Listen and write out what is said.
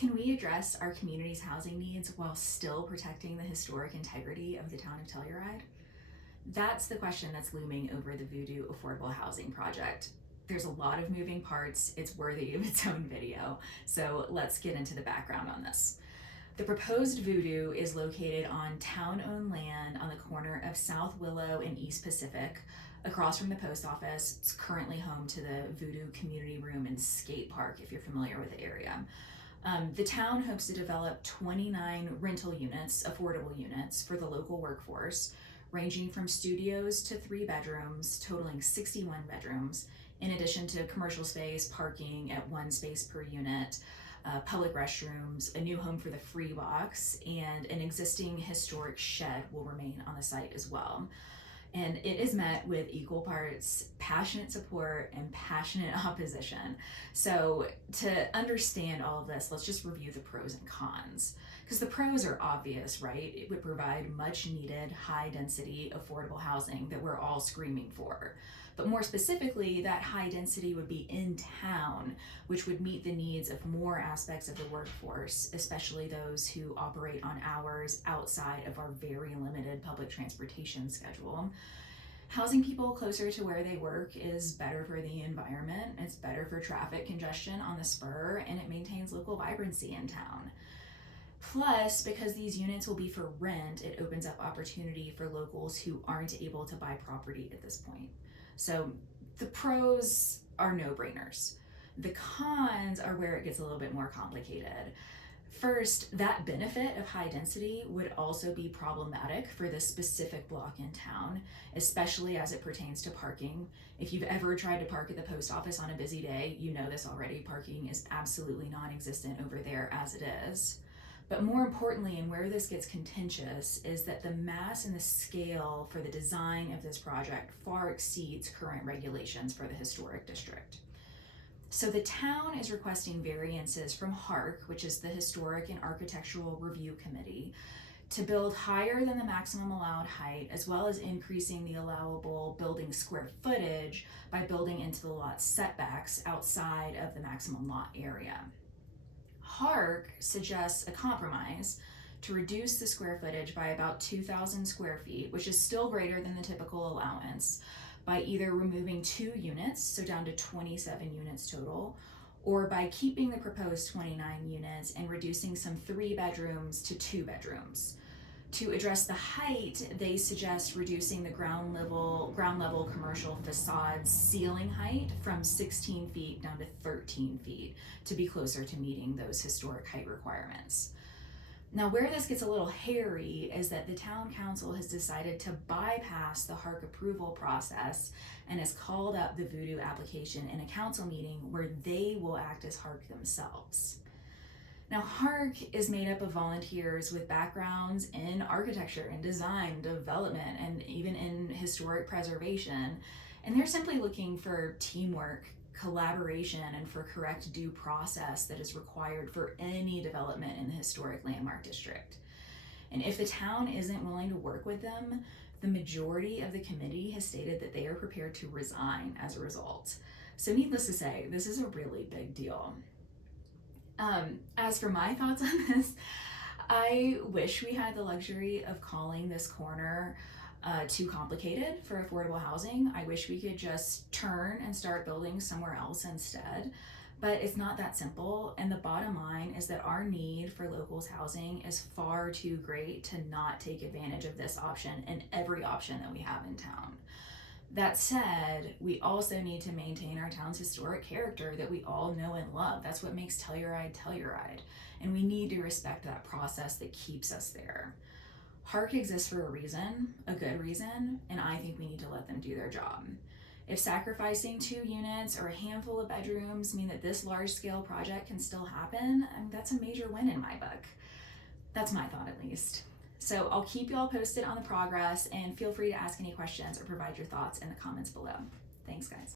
Can we address our community's housing needs while still protecting the historic integrity of the town of Telluride? That's the question that's looming over the Voodoo Affordable Housing Project. There's a lot of moving parts. It's worthy of its own video. So let's get into the background on this. The proposed Voodoo is located on town-owned land on the corner of South Willow and East Pacific, across from the post office. It's currently home to the Voodoo Community Room and Skate Park, if you're familiar with the area. The town hopes to develop 29 rental units, affordable units, for the local workforce, ranging from studios to 3 bedrooms, totaling 61 bedrooms, in addition to commercial space, parking at 1 space per unit, public restrooms, a new home for the free box, and an existing historic shed will remain on the site as well. And it is met with equal parts passionate support and passionate opposition. So to understand all of this, let's just review the pros and cons. Because the pros are obvious, right? It would provide much needed, high density, affordable housing that we're all screaming for. But more specifically, that high density would be in town, which would meet the needs of more aspects of the workforce, especially those who operate on hours outside of our very limited public transportation schedule. Housing people closer to where they work is better for the environment, it's better for traffic congestion on the spur, and it maintains local vibrancy in town. Plus, because these units will be for rent, it opens up opportunity for locals who aren't able to buy property at this point. So the pros are no-brainers. The cons are where it gets a little bit more complicated. First, that benefit of high density would also be problematic for this specific block in town, especially as it pertains to parking. If you've ever tried to park at the post office on a busy day, you know this already. Parking is absolutely non-existent over there as it is. But more importantly, and where this gets contentious, is that the mass and the scale for the design of this project far exceeds current regulations for the historic district. So the town is requesting variances from HARC, which is the Historic and Architectural Review Committee, to build higher than the maximum allowed height, as well as increasing the allowable building square footage by building into the lot setbacks outside of the maximum lot area. HARC suggests a compromise to reduce the square footage by about 2,000 square feet, which is still greater than the typical allowance, by either removing 2 units, so down to 27 units total, or by keeping the proposed 29 units and reducing some 3 bedrooms to 2 bedrooms. To address the height, they suggest reducing the ground level commercial facade ceiling height from 16 feet down to 13 feet to be closer to meeting those historic height requirements. Now, where this gets a little hairy is that the town council has decided to bypass the HARC approval process and has called up the Voodoo application in a council meeting where they will act as HARC themselves. Now, HARC is made up of volunteers with backgrounds in architecture and design, development, and even in historic preservation, and they're simply looking for teamwork, collaboration, and for correct due process that is required for any development in the historic landmark district. And if the town isn't willing to work with them, the majority of the committee has stated that they are prepared to resign as a result. So needless to say, this is a really big deal. As for my thoughts on this, I wish we had the luxury of calling this corner too complicated for affordable housing. I wish we could just turn and start building somewhere else instead, but it's not that simple. And the bottom line is that our need for locals housing is far too great to not take advantage of this option and every option that we have in town. That said, we also need to maintain our town's historic character that we all know and love. That's what makes Telluride Telluride. And we need to respect that process that keeps us there. HARC exists for a reason, a good reason, and I think we need to let them do their job. If sacrificing 2 units or a handful of bedrooms mean that this large-scale project can still happen, that's a major win in my book. That's my thought, at least. So I'll keep you all posted on the progress, and feel free to ask any questions or provide your thoughts in the comments below. Thanks, guys.